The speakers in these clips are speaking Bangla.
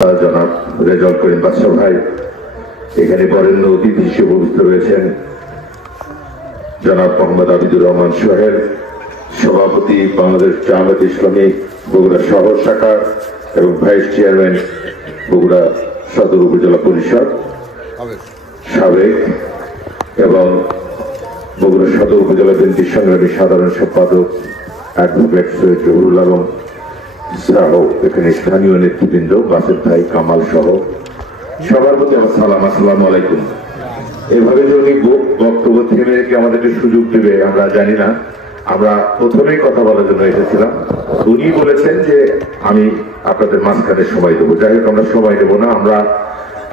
জনাব রেজাউল করিম বাদশা ভাই, এখানে বরেণ্য অতিথি হিসেবে উপস্থিত রয়েছেন জনাব মোহাম্মদ আবিদুর রহমান সোহেল, সভাপতি বাংলাদেশ জামায়াতে ইসলামী বগুড়া শহর শাখা এবং ভাইস চেয়ারম্যান বগুড়া সদর উপজেলা পরিষদ সাবেক এবং বগুড়া সদর উপজেলা বিএনপির সংগ্রামী সাধারণ সম্পাদক অ্যাডভোকেট সৈয়দ জহুরুল আলম সহ এখানে স্থানীয় নেতৃবৃন্দ, বাসের ভাই কামাল সহ সবার প্রতি আমার সালাম, আসসালামু আলাইকুম। এভাবে যে উনি বক্তব্য থেমে রেখে আমাদেরকে সুযোগ দেবে আমরা জানি না। আমরা প্রথমেই কথা বলার জন্য এসেছিলাম। উনি বলেছেন যে আমি আপনাদের মাঝখানে সময় দেবো। যাই হোক, আমরা সময় দেবো না। আমরা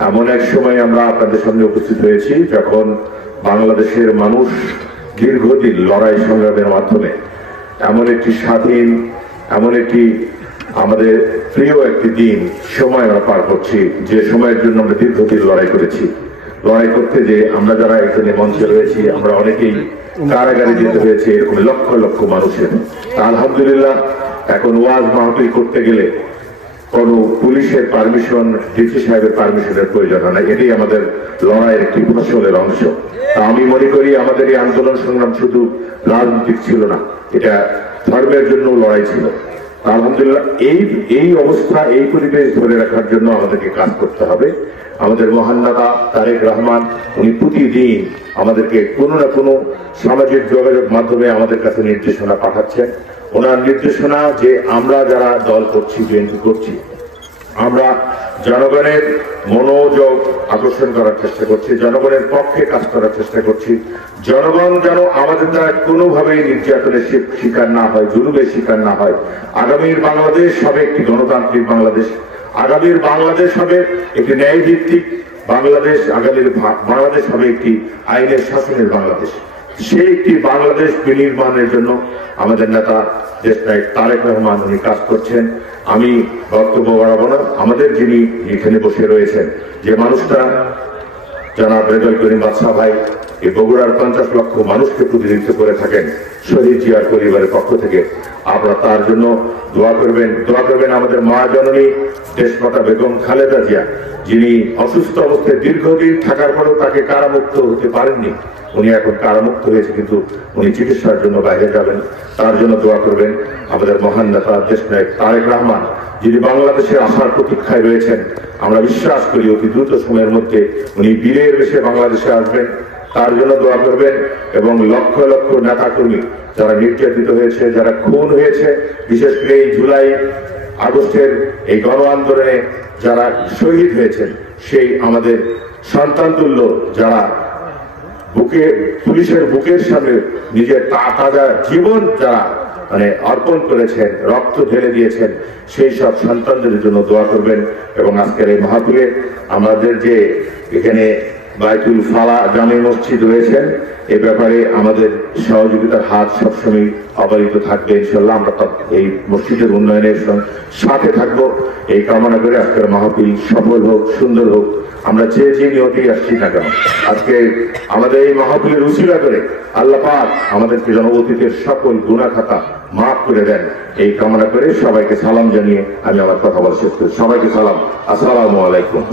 এমন এক সময় আমরা আপনাদের সামনে উপস্থিত হয়েছি যখন বাংলাদেশের মানুষ দীর্ঘদিন লড়াই সংগ্রামের মাধ্যমে এমন একটি স্বাধীন, এমন একটি আমাদের প্রিয় একটি দিন সময় আমরা পার করছি, যে সময়ের জন্য আমরা দীর্ঘদিন লড়াই করেছি। লড়াই করতে যে আমরা যারা এখানে মঞ্চে রয়েছি, আমরা অনেকেই কারাগারে যেতে হয়েছে, এরকম লক্ষ লক্ষ মানুষের। আলহামদুলিল্লাহ, এখন ওয়াজ মাহফিল করতে গেলে কোন পুলিশের পারমিশন, ডিসি সাহেবের পারমিশনের প্রয়োজন হয় না। এটাই আমাদের লড়াইয়ের একটি ফসলের অংশ। আমি মনে করি আমাদের এই আন্দোলন সংগ্রাম শুধু রাজনৈতিক ছিল না, এটা ধর্মের জন্য লড়াই ছিল। আলহামদুলিল্লাহ, এই অবস্থা, এই পরিবেশ ধরে রাখার জন্য আমাদেরকে কাজ করতে হবে। আমাদের মহান নেতা তারেক রহমান, উনি প্রতিদিন আমাদেরকে কোনো না কোনো সামাজিক যোগাযোগ মাধ্যমে আমাদের কাছে নির্দেশনা পাঠাচ্ছেন। ওনার নির্দেশনা যে আমরা যারা দল করছি, বিএনপি করছি, আমরা জনগণের মনোযোগ আকর্ষণ করার চেষ্টা করছি, জনগণের পক্ষে কাজ করার চেষ্টা করছি। জনগণ যেন আমাদের দ্বারা কোনোভাবেই নির্যাতনের শিকার না হয়, জুলুমের শিকার না হয়। আগামীর বাংলাদেশ হবে একটি গণতান্ত্রিক বাংলাদেশ, আগামীর বাংলাদেশ হবে একটি ন্যায়ভিত্তিক বাংলাদেশ, আগামীর বাংলাদেশ হবে একটি আইনের শাসনের বাংলাদেশ। সেই একটি বাংলাদেশ বিনির্মাণের জন্য আমাদের নেতা দেশনায়ক তারেক রহমান উনি কাজ করছেন। আমি বক্তব্য বাড়াবো না। আমাদের যিনি এখানে বসে রয়েছেন, যে মানুষটা জনাব রেজাউল করিম বাদশা ভাই, এই বগুড়ার 50 লক্ষ মানুষকে প্রতিনিধিত্ব করে থাকেন শহীদ জিয়ার পরিবারের পক্ষ থেকে, আপনারা তার জন্য দোয়া করবেন। দোয়া করবেন আমাদের মা জননী দেশমাতা বেগম খালেদা জিয়া, যিনি অসুস্থ অবস্থায় দীর্ঘদিন থাকার পরেও তাকে কারামুক্ত হতে পারেননি। উনি এখন কারামুক্ত হয়েছে, কিন্তু উনি চিকিৎসার জন্য বাইরে যাবেন, তার জন্য দোয়া করবেন। আমাদের মহান নেতা দেশনায়ক তারেক রহমান, যিনি বাংলাদেশের আশার প্রতীক্ষায় রয়েছেন, আমরা বিশ্বাস করি অতি দ্রুত সময়ের মধ্যে উনি বীরের বেশে বাংলাদেশে আসবেন, তার জন্য দোয়া করবেন। এবং লক্ষ লক্ষ নেতাকর্মী যারা নির্যাতিত হয়েছে, যারা খুন হয়েছে, বিশেষ করে এই জুলাই আগস্টের এই গণ আন্দোলনে যারা শহীদ হয়েছেন, সেই আমাদের সন্তানতুল্য যারা পুলিশের বুকের সামনে নিজের তাজা জীবন যারা অর্পণ করেছেন, রক্ত ঢেলে দিয়েছেন, সেই সব সন্তানদের জন্য দোয়া করবেন। এবং আজকের এই মাহফিলে আমাদের যে এখানে বাইতুল ফালা জামে মসজিদ রয়েছেন, এ ব্যাপারে আমাদের সহযোগিতার হাত সবসময় অবারিত থাকবে ইনশাল্লাহ। আমরা এই মসজিদের উন্নয়নের সাথে থাকবো, এই কামনা করে আজকের মাহফিল সফল হোক, সুন্দর হোক। আমরা যে নিয়তেই আসছি না কেন, আজকে আমাদের এই মাহফিলের উসিলা করে আল্লাহ পাক আমাদেরকে জনঅতীতের সকল গুনাহ খাতা মাফ করে দেন, এই কামনা করে সবাইকে সালাম জানিয়ে আমি আমার কথা বলা শেষ করি। সবাইকে সালাম, আসসালামু আলাইকুম।